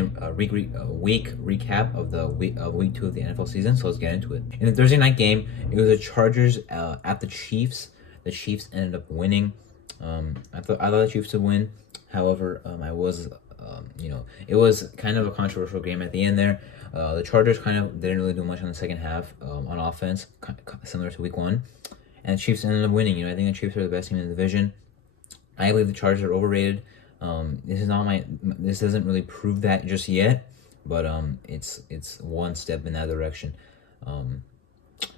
week recap of the week 2 of the NFL season. So let's get into it. In the Thursday night game, it was the Chargers at the Chiefs. The Chiefs ended up winning. I thought the Chiefs would win. However, it was kind of a controversial game at the end there. The Chargers kind of didn't really do much on the second half on offense, similar to week 1. And the Chiefs ended up winning. I think the Chiefs are the best team in the division. I believe the Chargers are overrated. This doesn't really prove that just yet, but it's one step in that direction.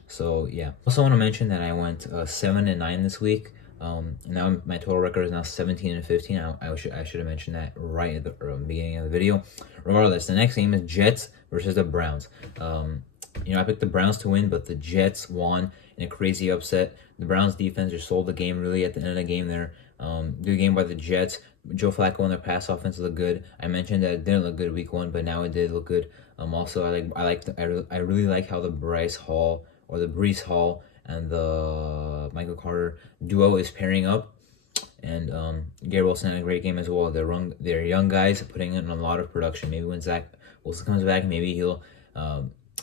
So yeah. Also want to mention that I went 7-9 this week. Now my total record is now 17-15. I should have mentioned that right at the beginning of the video. Regardless, the next game is Jets versus the Browns. I picked the Browns to win, but the Jets won in a crazy upset. The Browns defense just sold the game really at the end of the game there. Good game by the Jets. Joe Flacco and their pass offense looked good. I mentioned that it didn't look good week 1, but now it did look good. Also, I really like how the Breece Hall and the Michael Carter duo is pairing up. And Garrett Wilson had a great game as well. They're young guys putting in a lot of production. Maybe when Zach Wilson comes back, maybe he'll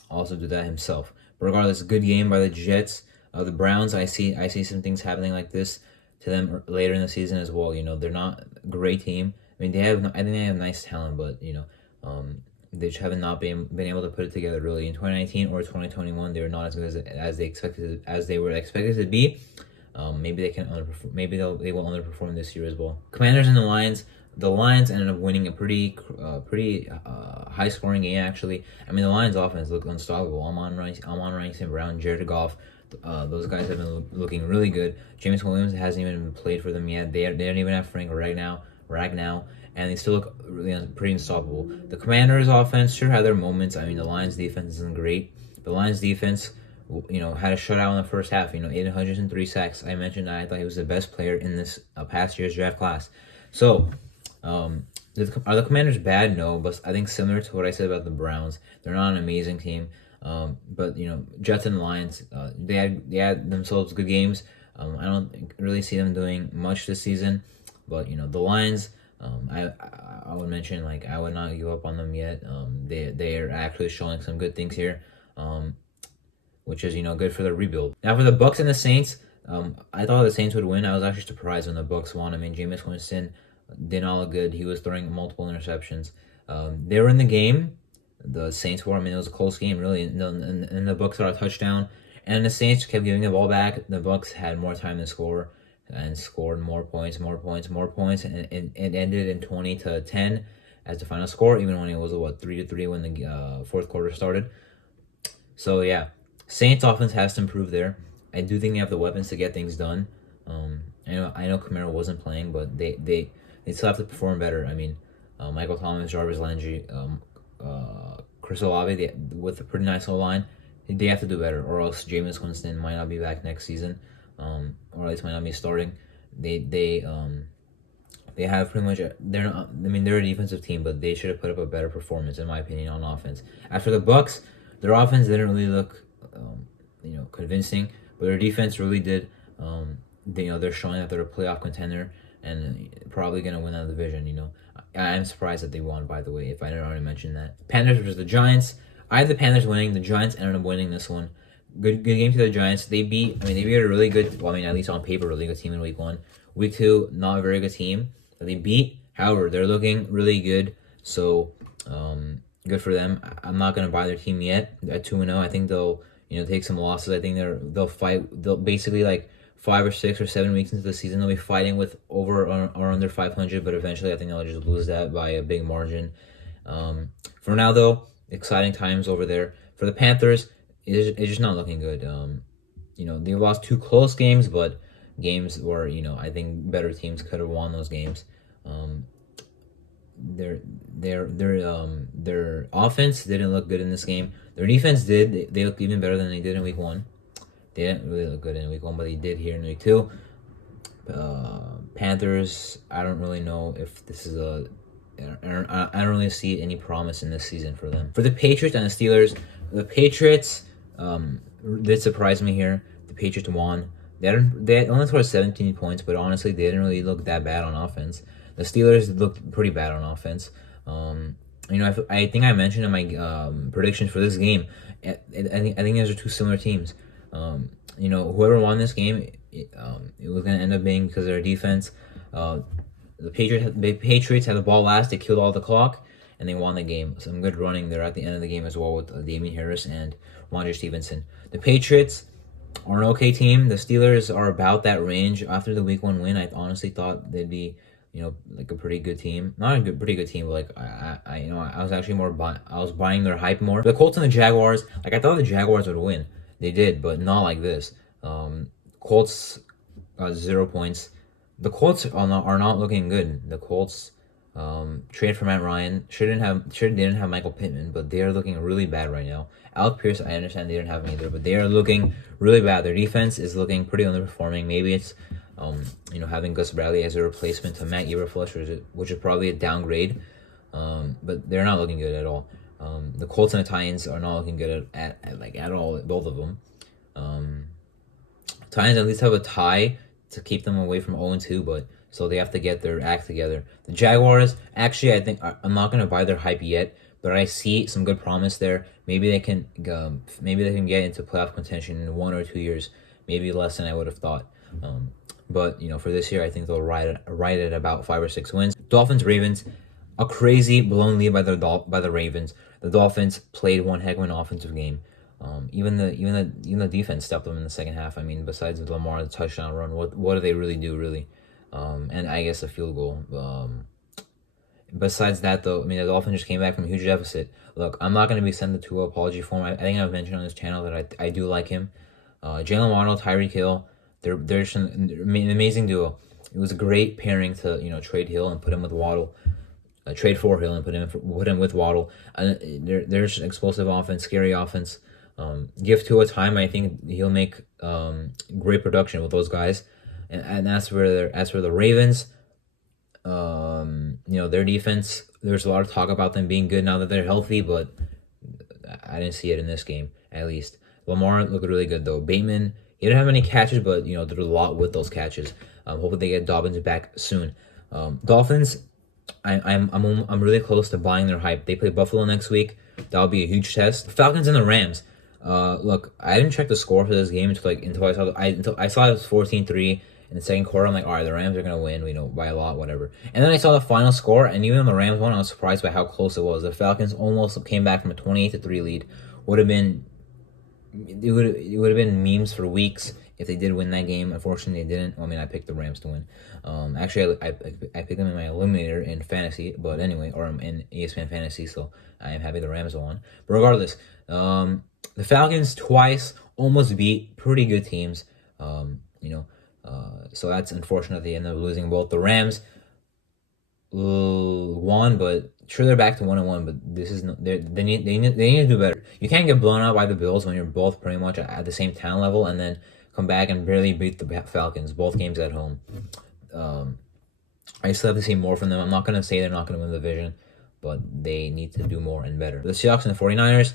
also do that himself. But regardless, good game by the Jets. The Browns, I see some things happening like this to them later in the season as well. They're not a great team. I think they have nice talent, but they just haven't not been able to put it together really. In 2019 or 2021, they were not as good as they were expected to be. Maybe they can underperform. Maybe they will underperform this year as well. Commanders and the Lions. The Lions ended up winning a pretty high scoring game actually. The Lions offense looked unstoppable. Amon-Ra St. Brown, Jared Goff. Those guys have been looking really good. James Williams hasn't even played for them yet. They don't even have Frank Ragnow, and they still look really pretty unstoppable. The Commanders' offense sure had their moments. The Lions' defense isn't great. The Lions' defense, had a shutout in the first half. 803 sacks. I mentioned that I thought he was the best player in this past year's draft class. So, are the Commanders bad? No, but I think similar to what I said about the Browns, they're not an amazing team. But Jets and Lions, they had themselves good games. I don't really see them doing much this season, but the Lions, I would mention I would not give up on them yet. They are actually showing some good things here, which is good for the rebuild. Now for the Bucs and the Saints, I thought the Saints would win. I was actually surprised when the Bucs won. Jameis Winston did not look good. He was throwing multiple interceptions. They were in the game. The Saints were. It was a close game, really. And the Bucs got a touchdown, and the Saints kept giving the ball back. The Bucs had more time to score and scored more points, and it ended in 20-10 as the final score, even when it was 3-3 when the fourth quarter started. So yeah, Saints offense has to improve there. I do think they have the weapons to get things done. I know Kamara wasn't playing, but they still have to perform better. Michael Thomas, Jarvis Landry, Chris Olave, with a pretty nice O-line, they have to do better, or else Jameis Winston might not be back next season, or at least might not be starting. They have pretty much they're not. They're a defensive team, but they should have put up a better performance, in my opinion, on offense. After the Bucs, their offense didn't really look, convincing, but their defense really did. They're showing that they're a playoff contender and probably gonna win that division. I'm surprised that they won, by the way, if I didn't already mention that. Panthers versus the Giants. I had the Panthers winning. The Giants ended up winning this one. Good game to the Giants. They beat a really good, at least on paper, really good team in week 1. Week 2, not a very good team that they beat. However, they're looking really good. So, good for them. I'm not going to buy their team yet. At 2-0, I think they'll, take some losses. I think they'll fight. They'll basically 5 or 6 or 7 weeks into the season, they'll be fighting with over or under 500, but eventually I think they'll just lose that by a big margin. For now, though, exciting times over there. For the Panthers, it's just not looking good. They lost 2 close games, but games where, I think better teams could have won those games. Their offense didn't look good in this game. Their defense did. They looked even better than they did in week 1. They didn't really look good in week 1, but they did here in week 2. Panthers, I don't really know if this is I don't really see any promise in this season for them. For the Patriots and the Steelers, the Patriots did surprise me here. The Patriots won. They only scored 17 points, but honestly, they didn't really look that bad on offense. The Steelers looked pretty bad on offense. I think I mentioned in my predictions for this game. I think those are two similar teams. Whoever won this game, it was going to end up being because of their defense. The Patriots had the ball last. They killed all the clock, and they won the game. Some good running there at the end of the game as well with Damian Harris and Ramondre Stevenson. The Patriots are an okay team. The Steelers are about that range. After the Week 1 win, I honestly thought they'd be, like a pretty good team. Not a pretty good team, but like I was actually I was buying their hype more. The Colts and the Jaguars, like I thought the Jaguars would win. They did, but not like this. Colts got 0 points. The Colts are not looking good. The Colts trade for Matt Ryan. Didn't have Michael Pittman, but they are looking really bad right now. Alec Pierce, I understand they didn't have him either, but they are looking really bad. Their defense is looking pretty underperforming. Maybe it's having Gus Bradley as a replacement to Matt Eberflus, which is probably a downgrade. But they're not looking good at all. The Colts and the Titans are not looking good at all, both of them. Titans at least have a tie to keep them away from 0-2, but so they have to get their act together. The Jaguars, actually, I think I'm not gonna buy their hype yet, but I see some good promise there. Maybe they can get into playoff contention in 1 or 2 years, maybe less than I would have thought. But for this year, I think they'll ride at about 5 or 6 wins. Dolphins, Ravens, a crazy blown lead by the Ravens. The Dolphins played one heck of an offensive game. Even the defense stepped them in the second half. I mean, besides Lamar, the touchdown run, what do they really do, really? And I guess a field goal. Besides that, though, I mean, the Dolphins just came back from a huge deficit. Look, I'm not going to be sending the Tua apology form. I think I've mentioned on this channel that I do like him. Jalen Waddle, Tyreek Hill, they're an amazing duo. It was a great pairing to trade Hill and put him with Waddle. Trade for Hill and put him with Waddle. There's explosive offense, scary offense. Give Tua time. I think he'll make great production with those guys. And as for the Ravens, their defense, there's a lot of talk about them being good now that they're healthy, but I didn't see it in this game, at least. Lamar looked really good, though. Bateman, he didn't have any catches, but did a lot with those catches. Hopefully they get Dobbins back soon. Dolphins, I'm really close to buying their hype. They play Buffalo next week. That'll be a huge test. Falcons and the Rams. Look, I didn't check the score for this game until I saw it was 14-3 in the second quarter. I'm like, all right, the Rams are gonna win, by a lot, whatever. And then I saw the final score, and even though the Rams won, I was surprised by how close it was. The Falcons almost came back from a 28-3 lead. It would have been memes for weeks if they did win that game. Unfortunately, they didn't. I mean, I picked the Rams to win. Actually, I picked them in my eliminator in fantasy, but anyway, or in ESPN fantasy. So I am happy the Rams won. But regardless, the Falcons twice almost beat pretty good teams. So that's unfortunate. They ended up losing both. The Rams won, but sure they're back to 1-1. But this is they need to do better. You can't get blown out by the Bills when you're both pretty much at the same talent level, and then come back and barely beat the Falcons both games at home. I still have to see more from them. I'm not gonna say they're not gonna win the division, but they need to do more and better. The Seahawks and the 49ers.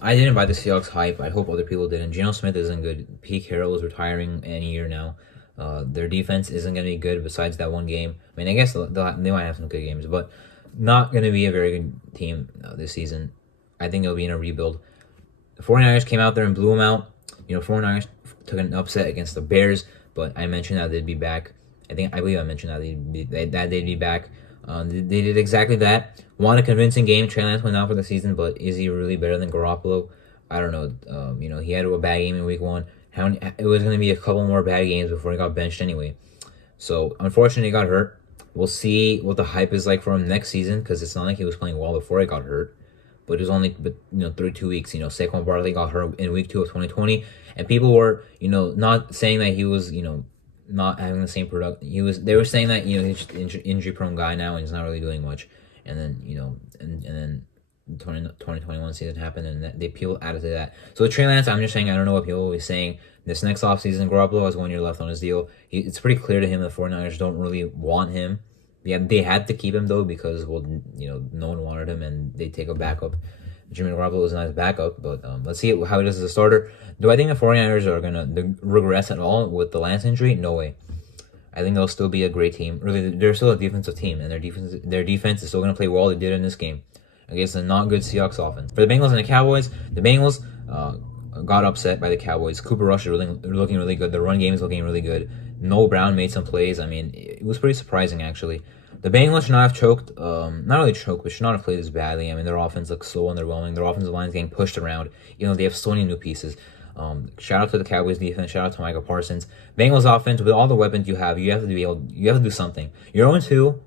I didn't buy the Seahawks hype. I hope other people didn't. Geno Smith isn't good. Pete Carroll is retiring any year now. Their defense isn't going to be good besides that one game. I mean, I guess they might have some good games, but not going to be a very good team this season. I think they'll be in a rebuild. The 49ers came out there and blew them out. 49ers took an upset against the Bears, but I mentioned that they'd be back. I believe I mentioned that they'd be back. They did exactly that. Won a convincing game. Trey Lance went out for the season, but is he really better than Garoppolo? I don't know. He had a bad game in week 1. It was going to be a couple more bad games before he got benched anyway. So, unfortunately, he got hurt. We'll see what the hype is like for him next season, because it's not like he was playing well before he got hurt. But it was only 32 weeks. Saquon Barkley got hurt in week 2 of 2020, and people were, not saying that he was, not having the same product. They were saying that, he's just an injury-prone guy now, and he's not really doing much. And then, and then the 2021 season happened, and people added to that. So with Trey Lance, I'm just saying, I don't know what people will be saying. This next offseason, Garoppolo has 1 year left on his deal. It's pretty clear to him the 49ers don't really want him. Yeah, they had to keep him, though, because, no one wanted him, and they take a backup. Jimmy Garoppolo is a nice backup, but let's see how he does as a starter. Do I think the 49ers are going to regress at all with the Lance injury? No way. I think they'll still be a great team. Really, they're still a defensive team, and their defense is still going to play well. They did in this game. against a not good Seahawks offense. For the Bengals and the Cowboys, the Bengals got upset by the Cowboys. Cooper Rush is looking really good. The run game is looking really good. Noah Brown made some plays. I mean, it was pretty surprising, actually. The Bengals should not have choked, not really choked, but should not have played this badly. I mean, their offense looks so underwhelming. Their offensive line is getting pushed around. You know, they have so many new pieces. Shout out to the Cowboys defense. Shout out to Michael Parsons. Bengals offense, with all the weapons you have to do something. You're 0-2.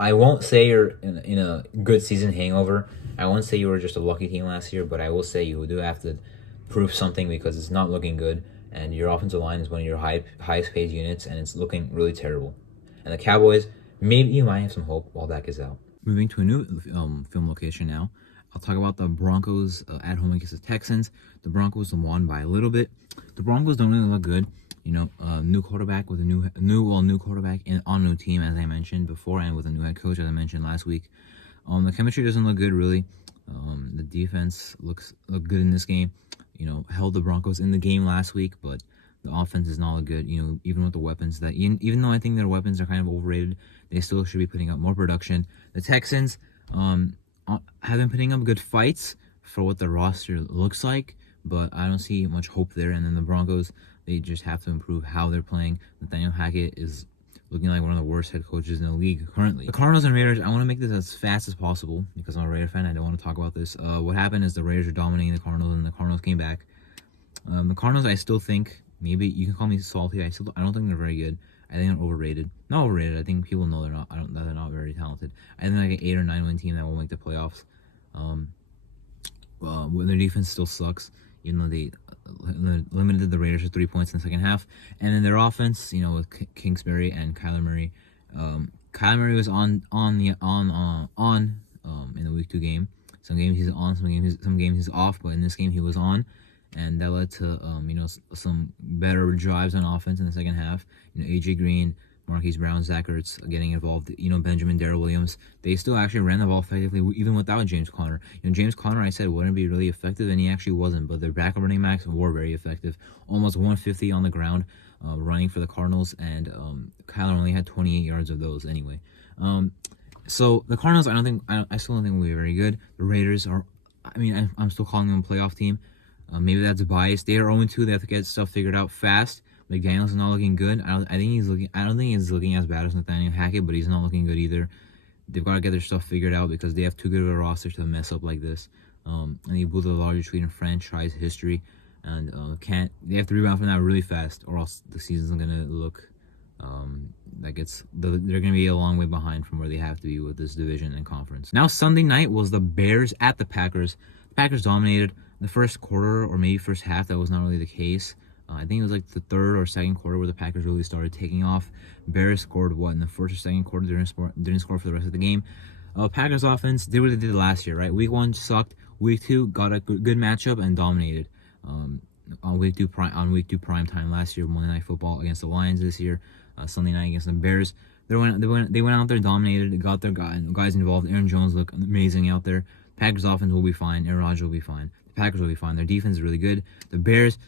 I won't say you're in a good season hangover. I won't say you were just a lucky team last year, but I will say you do have to prove something because it's not looking good. And your offensive line is one of your highest paid units, and it's looking really terrible. And the Cowboys, maybe you might have some hope while Dak is out. Moving to a new film location now. I'll talk about the Broncos at home against the Texans. The Broncos won by a little bit. The Broncos don't really look good. You know, new quarterback with a new quarterback on a new team, as I mentioned before, and with a new head coach, as I mentioned last week. The chemistry doesn't look good, really. The defense look good in this game. You know, held the Broncos in the game last week, but the offense is not good. You know, even with the weapons that, even though I think their weapons are kind of overrated, they still should be putting up more production. The Texans have been putting up good fights for what the roster looks like, but I don't see much hope there. And then the Broncos, they just have to improve how they're playing. Nathaniel Hackett is looking like one of the worst head coaches in the league currently. The Cardinals and Raiders, I want to make this as fast as possible because I'm a Raider fan. I don't want to talk about this. What happened is the Raiders are dominating the Cardinals, and the Cardinals came back. The Cardinals, I still think, maybe you can call me salty. I don't think they're very good. I think they're overrated. Not overrated. I think people know that they're not very talented. I think like an 8 or 9 win team that will make the playoffs. Their defense still sucks, even though they limited the Raiders to 3 points in the second half. And in their offense, you know, with Kingsbury and Kyler Murray, Kyler Murray was on in the week 2 game. Some games he's on, some games he's off, but in this game he was on, and that led to you know, some better drives on offense in the second half. You know, AJ Green, Marquise Brown, Zach Ertz getting involved. You know, Benjamin, Darrell Williams. They still actually ran the ball effectively, even without James Conner. You know, James Conner, I said, wouldn't be really effective, and he actually wasn't. But their backup running backs were very effective. Almost 150 on the ground, running for the Cardinals, and Kyler only had 28 yards of those anyway. So the Cardinals, I still don't think will be very good. The Raiders are, I mean, I'm still calling them a playoff team. Maybe that's biased. They are 0-2. They have to get stuff figured out fast. McDaniels is not looking good. I don't think he's looking as bad as Nathaniel Hackett, but he's not looking good either. They've got to get their stuff figured out because they have too good of a roster to mess up like this. And they blew the largest lead in franchise history, and they have to rebound from that really fast, or else the season's gonna look they're gonna be a long way behind from where they have to be with this division and conference. Now Sunday night was the Bears at the Packers. The Packers dominated the first quarter, or maybe first half. That was not really the case. I think it was like the third or second quarter where the Packers really started taking off. Bears scored in the first or second quarter. Didn't score for the rest of the game. Packers offense did what they did last year, right? Week 1 sucked. Week 2 got a good matchup and dominated. On week 2 prime time last year, Monday Night Football against the Lions this year, Sunday night against the Bears. They went out there, dominated, got their guys involved. Aaron Jones looked amazing out there. Packers offense will be fine. Aaron Rodgers will be fine. The Packers will be fine. Their defense is really good. The Bears,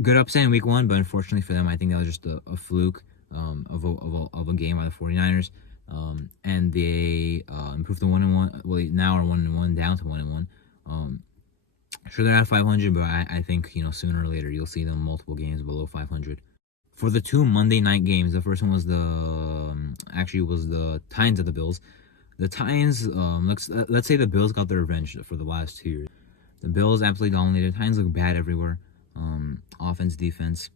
good upset in week 1, but unfortunately for them, I think that was just a fluke of a game by the 49ers. And they improved to 1-1. Well, they now are 1-1, down to 1-1. Sure, they're at 500, but I think, you know, sooner or later you'll see them multiple games below 500. For the 2 Monday night games, the first one was the Titans at the Bills. The Titans, let's say the Bills got their revenge for the last 2 years. The Bills absolutely dominated. Titans look bad everywhere. Offense, defense,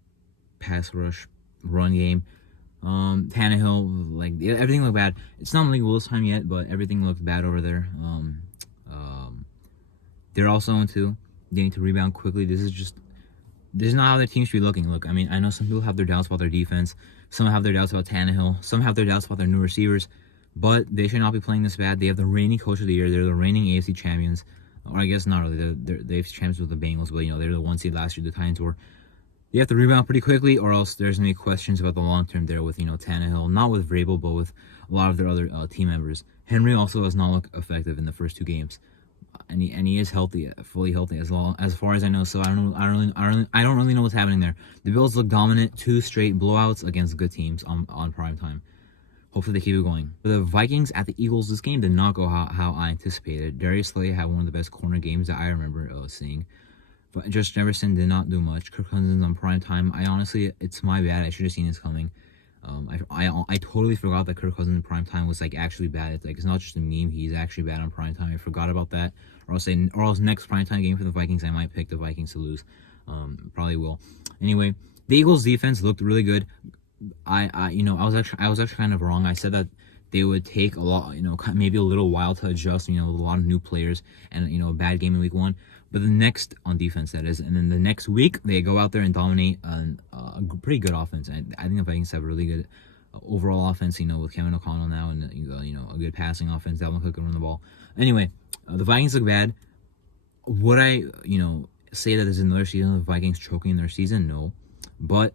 pass rush, run game. Tannehill, like, everything looked bad. It's not Malik Willis time yet, but everything looked bad over there. They're also 0-2. They need to rebound quickly. This is not how their team should be looking. Look, I mean, I know some people have their doubts about their defense. Some have their doubts about Tannehill. Some have their doubts about their new receivers. But they should not be playing this bad. They have the reigning coach of the year. They're the reigning AFC champions. Or I guess not really. They're the AFC champions with the Bengals, but, you know, they're the 1 seed last year. The Titans were. They have to rebound pretty quickly, or else there's going to be questions about the long term there with, you know, Tannehill. Not with Vrabel, but with a lot of their other team members. Henry also has not looked effective in the first 2 games. And he is healthy, fully healthy as far as I know. So I don't really know what's happening there. The Bills look dominant, 2 straight blowouts against good teams on prime time. hopefully they keep it going. For the Vikings at the Eagles, this game did not go how I anticipated. Darius Slay had one of the best corner games that I remember seeing. But Justin Jefferson did not do much. Kirk Cousins on prime time. It's my bad. I should have seen this coming. I totally forgot that Kirk Cousins in prime time was like actually bad. It's not just a meme. He's actually bad on prime time. I forgot about that. Or else next prime time game for the Vikings, I might pick the Vikings to lose. Probably will. Anyway, the Eagles defense looked really good. I was actually kind of wrong. I said that they would take a lot, maybe a little while to adjust. A lot of new players and a bad game in week 1. But the next on defense, that is, and then the next week they go out there and dominate a pretty good offense. And I think the Vikings have a really good overall offense. With Kevin O'Connell now and a good passing offense. Dalvin Cook can run the ball. Anyway, the Vikings look bad. Would I say that there's another season of the Vikings choking in their season? No, but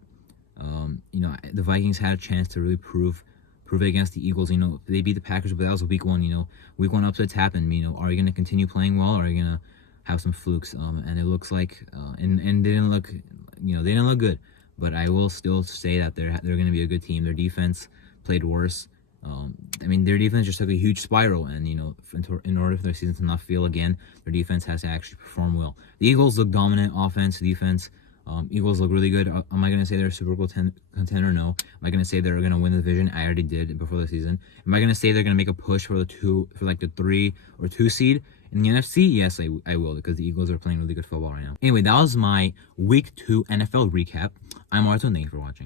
the Vikings had a chance to really prove it against the Eagles. They beat the Packers, but that was week 1. Week 1 upsets happen. Are you going to continue playing well, or are you going to have some flukes? And it looks like and they didn't look good. But I will still say that they're going to be a good team. Their defense played worse. Their defense just took a huge spiral, and in order for their season to not fail again, their defense has to actually perform well. The Eagles look dominant, offense, defense. Eagles look really good. Am I going to say they're a Super Bowl contender? No. Am I going to say they're going to win the division? I already did before the season. Am I going to say they're going to make a push for the 3 or 2 seed in the NFC? Yes, I will, because the Eagles are playing really good football right now. Anyway, that was my Week 2 NFL recap. I'm Martin. Thank you for watching.